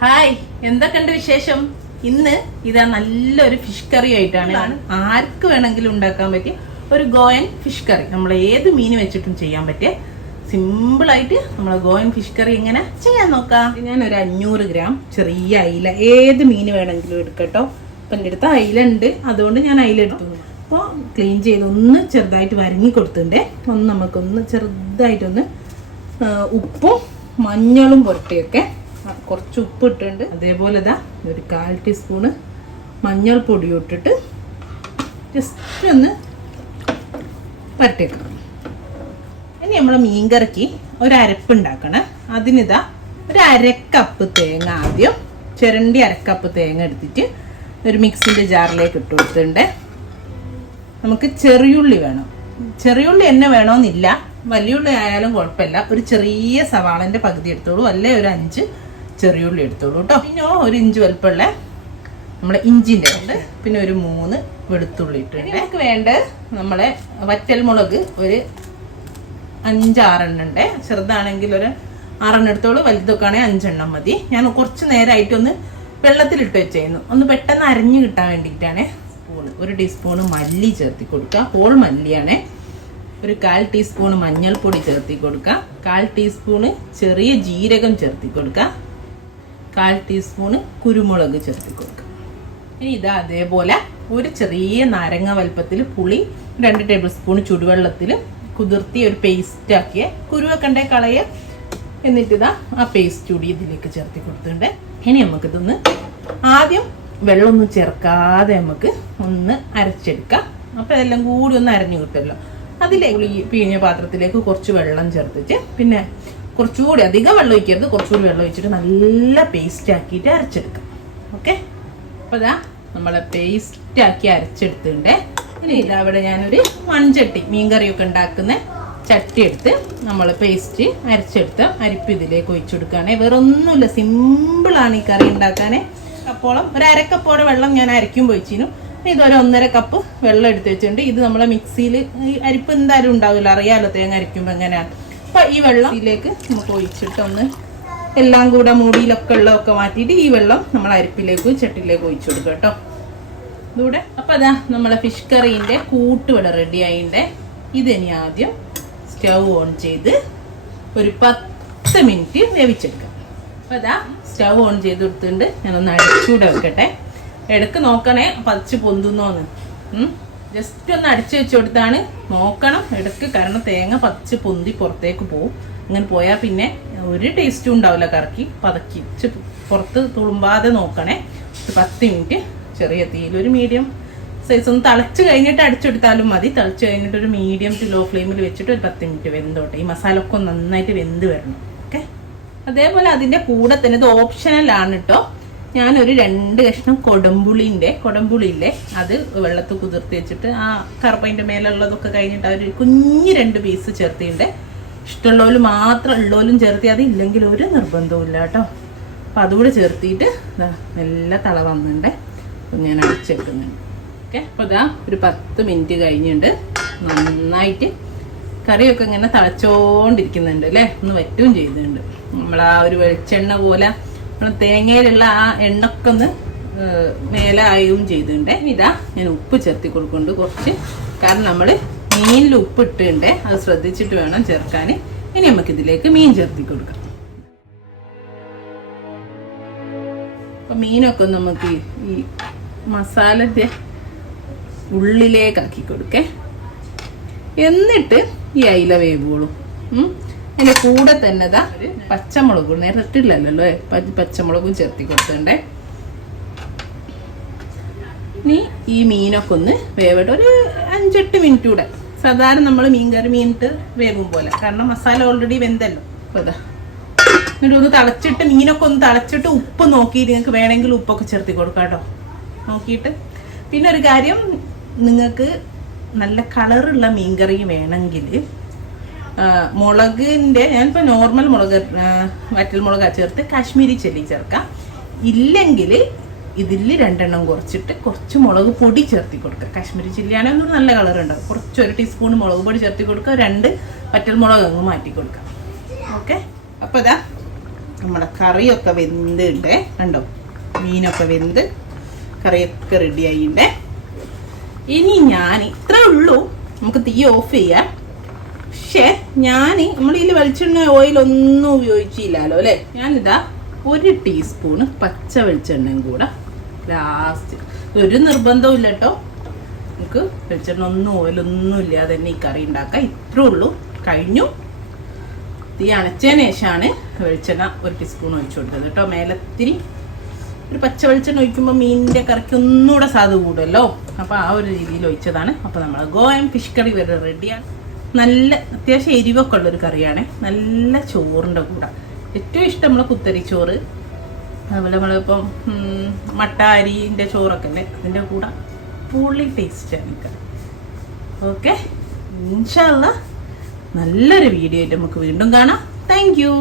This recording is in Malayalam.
ഹായ്, എന്തൊക്കെയുണ്ട് വിശേഷം? ഇന്ന് ഇതാ നല്ലൊരു ഫിഷ് കറി ആയിട്ടാണ്. ആർക്ക് വേണമെങ്കിലും ഉണ്ടാക്കാൻ പറ്റിയ ഒരു ഗോയൻ ഫിഷ് കറി. നമ്മൾ ഏത് മീൻ വെച്ചിട്ടും ചെയ്യാൻ പറ്റിയ സിമ്പിൾ ആയിട്ട് നമ്മളെ ഗോയൻ ഫിഷ് കറി എങ്ങനെ ചെയ്യാൻ നോക്കാം. ഞാൻ ഒരു 500 ഗ്രാം ചെറിയ അയില, ഏത് മീൻ വേണമെങ്കിലും എടുക്കട്ടോ. അപ്പം എൻ്റെ അടുത്ത് അയില ഉണ്ട്, അതുകൊണ്ട് ഞാൻ അയില എടുത്തു. അപ്പോൾ ക്ലീൻ ചെയ്ത് ഒന്ന് ചെറുതായിട്ട് വരങ്ങി കൊടുത്തിട്ടുണ്ട്. നമുക്കൊന്ന് ചെറുതായിട്ടൊന്ന് ഉപ്പും മഞ്ഞളും പുരട്ടിയൊക്കെ കുറച്ച് ഉപ്പ് ഇട്ടിട്ടുണ്ട്. അതേപോലെ ഇതാ ഒരു 1/4 ടീസ്പൂണ് മഞ്ഞൾപ്പൊടി ഇട്ടിട്ട് ജസ്റ്റ് ഒന്ന് പരട്ടിക്കണം. ഇനി നമ്മൾ മീൻകറിക്ക് ഒരു അരപ്പ് ഉണ്ടാക്കണം. അതിനിതാ ഒരു 1/2 കപ്പ് തേങ്ങ, ആദ്യം ചിരണ്ടി 1/2 കപ്പ് തേങ്ങ എടുത്തിട്ട് ഒരു മിക്സിൻ്റെ ജാറിലേക്ക് ഇട്ട് കൊടുത്തിട്ടുണ്ട്. നമുക്ക് ചെറിയുള്ളി വേണം. ചെറിയുള്ളി തന്നെ വേണമെന്നില്ല, വലിയുള്ളി ആയാലും കുഴപ്പമില്ല. ഒരു ചെറിയ സവാളൻ്റെ പകുതി എടുത്തോളൂ, അല്ലേ ഒരു 5 ചെറിയുള്ളി എടുത്തോളൂ കേട്ടോ. പിന്നെ 1 ഇഞ്ച് വലുപ്പമുള്ള നമ്മളെ ഇഞ്ചിൻ്റെ ഉണ്ട്. പിന്നെ ഒരു 3 വെളുത്തുള്ളി ഇട്ടുണ്ട്. നമുക്ക് വേണ്ട നമ്മളെ വറ്റൽമുളക് ഒരു 5-6 എണ്ണം ഉണ്ട്. ചെറുതാണെങ്കിൽ ഒരു 6 എണ്ണം എടുത്തോളൂ, വലുതൊക്കെ ആണെങ്കിൽ 5 എണ്ണം മതി. ഞാൻ കുറച്ച് നേരമായിട്ടൊന്ന് വെള്ളത്തിലിട്ട് വെച്ചായിരുന്നു, ഒന്ന് പെട്ടെന്ന് അരിഞ്ഞു കിട്ടാൻ വേണ്ടിയിട്ടാണ്. ഒരു ടീസ്പൂണ് മല്ലി ചേർത്തി കൊടുക്കുക, ഹോൾ മല്ലിയാണ്. ഒരു 1/4 ടീസ്പൂണ് മഞ്ഞൾപ്പൊടി ചേർത്തി കൊടുക്കുക, 1/4 ടീസ്പൂണ് ചെറിയ ജീരകം ചേർത്തി കൊടുക്കുക, 1/4 ടീസ്പൂണ് കുരുമുളക് ചേർത്തി കൊടുക്കുക. ഇനി ഇതാ അതേപോലെ ഒരു ചെറിയ നാരങ്ങ വലുപ്പത്തിൽ പുളി 2 ടേബിൾ സ്പൂൺ ചുടുവെള്ളത്തിൽ കുതിർത്തി ഒരു പേസ്റ്റ് ആക്കിയ കുരുവൊക്കെ ഉണ്ടേ കളയുക. എന്നിട്ടിതാ ആ പേസ്റ്റ് കൂടി ഇതിലേക്ക് ചേർത്തി കൊടുത്തിട്ടുണ്ട്. ഇനി നമുക്കിതൊന്ന് ആദ്യം വെള്ളമൊന്നും ചേർക്കാതെ നമുക്ക് ഒന്ന് അരച്ചെടുക്കാം. അപ്പം ഇതെല്ലാം കൂടി ഒന്ന് അരഞ്ഞു കിട്ടുമല്ലോ. അതിലേക്ക് പിഴിഞ്ഞ പാത്രത്തിലേക്ക് കുറച്ച് വെള്ളം ചേർത്തിട്ട്, പിന്നെ കുറച്ചുകൂടി അധികം വെള്ളം ഒഴിക്കരുത്, കുറച്ചുകൂടി വെള്ളം ഒഴിച്ചിട്ട് നല്ല പേസ്റ്റ് ആക്കിയിട്ട് അരച്ചെടുക്കാം. ഓക്കെ, അപ്പോൾ ഇതാ നമ്മളെ പേസ്റ്റ് ആക്കി അരച്ചെടുത്തിട്ടുണ്ട്. ഇനി ഇതാ ഇവിടെ ഞാനൊരു മൺചട്ടി, മീൻകറിയൊക്കെ ഉണ്ടാക്കുന്ന ചട്ടി എടുത്ത് നമ്മൾ പേസ്റ്റ് അരച്ചെടുത്ത് അരിപ്പ് ഇതിലേക്ക് ഒഴിച്ചെടുക്കുകയാണെ. വേറെ ഒന്നുമില്ല, സിമ്പിളാണ് ഈ കറി ഉണ്ടാക്കാനേ. കപ്പോളം ഒരു 1/2 കപ്പോടെ വെള്ളം ഞാൻ അരയ്ക്കുമ്പോൾ ഒഴിച്ചിനും. ഇതൊരു 1.5 കപ്പ് വെള്ളം എടുത്ത് വെച്ചിട്ടുണ്ട്. ഇത് നമ്മളെ മിക്സിയിൽ അരിപ്പ് എന്തായാലും ഉണ്ടാവില്ല, അറിയാമല്ലോ തേങ്ങ അരയ്ക്കുമ്പോൾ എങ്ങനെയാണ്. അപ്പം ഈ വെള്ളം ഇതിലേക്ക് നമുക്ക് ഒഴിച്ചിട്ട് ഒന്ന് എല്ലാം കൂടെ മൂടിയിലൊക്കെ ഉള്ളതൊക്കെ മാറ്റിയിട്ട് ഈ വെള്ളം നമ്മൾ അരിപ്പിലേക്ക് ചട്ടിയിലേക്ക് ഒഴിച്ചു കൊടുക്കുക കേട്ടോ. ഇതൂടെ അപ്പം അതാ നമ്മളെ ഫിഷ് കറീൻ്റെ കൂട്ട് ഇവിടെ റെഡി ആയിട്ടുണ്ട്. ഇതിനി ആദ്യം സ്റ്റൗ ഓൺ ചെയ്ത് ഒരു 10 മിനിറ്റ് വേവിച്ചെടുക്കാം. അപ്പോൾ അതാ സ്റ്റൗ ഓൺ ചെയ്ത് കൊടുത്തിട്ടുണ്ട്. ഞാനൊന്ന് അടിച്ചുകൂടെ വെക്കട്ടെ. ഇടക്ക് നോക്കണേ പതിച്ച് പൊന്തുന്നോന്ന്. ജസ്റ്റ് ഒന്ന് അടിച്ചു വെച്ച് കൊടുത്താണ് നോക്കണം ഇടക്ക്, കാരണം തേങ്ങ പതിച്ച് പൊന്തി പുറത്തേക്ക് പോവും. ഇങ്ങനെ പോയാൽ പിന്നെ ഒരു ടേസ്റ്റും ഉണ്ടാവില്ല കറക്കി. പതക്കിച്ച് പുറത്ത് തുളുമ്പാതെ നോക്കണേ. 10 മിനിറ്റ് ചെറിയ തീയിൽ ഒരു മീഡിയം സൈസ് ഒന്ന് തിളച്ച് കഴിഞ്ഞിട്ട് അടിച്ചെടുത്താലും മതി. തിളച്ച് കഴിഞ്ഞിട്ട് ഒരു മീഡിയം ടു ലോ ഫ്ലെയിമിൽ വെച്ചിട്ട് ഒരു 10 മിനിറ്റ് വെന്തോട്ടെ. ഈ മസാല ഒക്കെ നന്നായിട്ട് വെന്ത് വരണം. ഓക്കെ, അതേപോലെ അതിൻ്റെ കൂടെ തന്നെ ഇത് ഓപ്ഷണലാണ് കേട്ടോ. ഞാനൊരു 2 കഷ്ണം കൊടംപുളിയില്ലേ അത് വെള്ളത്തിൽ കുതിർത്തി വെച്ചിട്ട് ആ കറുപ്പതിൻ്റെ മേലുള്ളതൊക്കെ കഴിഞ്ഞിട്ട് ഒരു കുഞ്ഞ് 2 പീസ് ചേർത്തിട്ടുണ്ട്. ഇഷ്ടമുള്ളവരും മാത്രം ഉള്ളവരും ചേർത്തി, അത് ഇല്ലെങ്കിൽ ഒരു നിർബന്ധവും ഇല്ല കേട്ടോ. അപ്പം അതുകൂടെ ചേർത്തിയിട്ട് ഇതാ നല്ല തള വന്നിട്ടുണ്ട്. അപ്പം ഞാൻ അടിച്ചെടുക്കുന്നുണ്ട്. ഓക്കെ, അപ്പോൾ ഇതാ ഒരു 10 മിനിറ്റ് കഴിഞ്ഞിട്ടുണ്ട്. നന്നായിട്ട് കറിയൊക്കെ ഇങ്ങനെ തിളച്ചോണ്ടിരിക്കുന്നുണ്ട് അല്ലേ, ഒന്ന് വറ്റുകയും ചെയ്തിട്ടുണ്ട്. നമ്മളാ ഒരു വെളിച്ചെണ്ണ പോലെ നമ്മൾ തേങ്ങയിലുള്ള ആ എണ്ണൊക്കെ ഒന്ന് മേലെ ആയും ചെയ്തിട്ടുണ്ട്. ഇതാ ഞാൻ ഉപ്പ് ചേർത്തി കൊടുക്കുന്നുണ്ട് കുറച്ച്, കാരണം നമ്മൾ മീനിൽ ഉപ്പ് ഇട്ടുണ്ട്, അത് ശ്രദ്ധിച്ചിട്ട് വേണം ചേർക്കാൻ. ഇനി നമുക്കിതിലേക്ക് മീൻ ചേർത്തി കൊടുക്കാം. അപ്പം മീനൊക്കെ നമുക്ക് ഈ മസാലൻ്റെ ഉള്ളിലേക്കാക്കി കൊടുക്കേ. എന്നിട്ട് ഈ അയില വേവുള്ളൂ. അതിൻ്റെ കൂടെ തന്നെ ഇതാ പച്ചമുളകും നേരെ ഇട്ടില്ലല്ലോ, പച്ചമുളകും ചേർത്തി കൊടുത്തിട്ടുണ്ടേ. ഇനി ഈ മീനൊക്കെ ഒന്ന് വേവട്ടെ, ഒരു 5-8 മിനിറ്റ് കൂടെ. സാധാരണ നമ്മൾ മീനിട്ട് വേവും പോലെ, കാരണം മസാല ഓൾറെഡി വെന്തല്ലോ. അപ്പോൾ ഇതാ എന്നിട്ട് ഒന്ന് തിളച്ചിട്ട് മീനൊക്കെ ഒന്ന് തിളച്ചിട്ട് ഉപ്പ് നോക്കിയിട്ട് നിങ്ങൾക്ക് വേണമെങ്കിൽ ഉപ്പൊക്കെ ചേർത്തി കൊടുക്കാം കേട്ടോ, നോക്കിയിട്ട്. പിന്നെ ഒരു കാര്യം, നിങ്ങൾക്ക് നല്ല കളറുള്ള മീൻകറി വേണമെങ്കിൽ മുളകിൻ്റെ, ഞാനിപ്പോൾ നോർമൽ മുളക് വറ്റൽ മുളക് ചേർത്ത് കാശ്മീരി ചില്ലി ചേർക്കാം. ഇല്ലെങ്കിൽ ഇതിൽ 2 എണ്ണം കുറച്ചിട്ട് കുറച്ച് മുളക് പൊടി ചേർത്തി കൊടുക്കുക. കാശ്മീരി ചില്ലിയാണെങ്കിൽ ഒന്നും നല്ല കളർ ഉണ്ടാവും. കുറച്ച് 1 ടീസ്പൂൺ മുളക് പൊടി ചേർത്തി കൊടുക്കുക, 2 വറ്റൽ മുളക് അങ്ങ് മാറ്റി കൊടുക്കുക. ഓക്കെ, അപ്പോൾ ഇതാ നമ്മുടെ കറിയൊക്കെ വെന്തുണ്ട് കണ്ടോ, മീനൊക്കെ വെന്ത് കറിയൊക്കെ റെഡി ആയിണ്ടേ. ഇനി ഞാൻ ഇത്രേ ഉള്ളൂ, നമുക്ക് തീ ഓഫ് ചെയ്യാം. പക്ഷേ നമ്മളിതിൽ വെളിച്ചെണ്ണ ഓയിലൊന്നും ഉപയോഗിച്ചില്ലല്ലോ അല്ലേ. ഞാനിതാ 1 ടീസ്പൂണ് പച്ച വെളിച്ചെണ്ണയും കൂടെ ലാസ്റ്റ്. ഒരു നിർബന്ധവും ഇല്ല കേട്ടോ, നമുക്ക് വെളിച്ചെണ്ണ ഒന്നും ഓയിലൊന്നും ഇല്ലാതെ തന്നെ ഈ കറി ഉണ്ടാക്കാം. ഇത്രേ ഉള്ളൂ, കഴിഞ്ഞു. തീ അണച്ചതിന് ശേഷമാണ് വെളിച്ചെണ്ണ 1 ടീസ്പൂൺ ഒഴിച്ചു കൊടുത്തത് കേട്ടോ. മേലത്തിരി ഒരു പച്ച വെളിച്ചെണ്ണ ഒഴിക്കുമ്പോൾ മീനിൻ്റെ കറിക്ക് ഒന്നുകൂടെ സ്വാദ് കൂടുമല്ലോ. അപ്പോൾ ആ ഒരു രീതിയിൽ ഒഴിച്ചതാണ്. അപ്പോൾ നമ്മൾ ഗോവൻ ഫിഷ് കറി വരെ റെഡിയാണ്. നല്ല അത്യാവശ്യം എരിവൊക്കെ ഉള്ളൊരു കറിയാണ്. നല്ല ചോറിൻ്റെ കൂടെ ഏറ്റവും ഇഷ്ടം നമ്മളെ കുത്തരി ചോറ്, അതുപോലെ നമ്മളിപ്പം മട്ട അരിൻ്റെ ചോറൊക്കെ അല്ലേ, അതിൻ്റെ കൂടെ പുളി ടേസ്റ്റാണ് ഈ കറി. ഓക്കെ, ഇൻഷാ അല്ലാഹ് നല്ലൊരു വീഡിയോ ആയിട്ട് നമുക്ക് വീണ്ടും കാണാം. Thank you.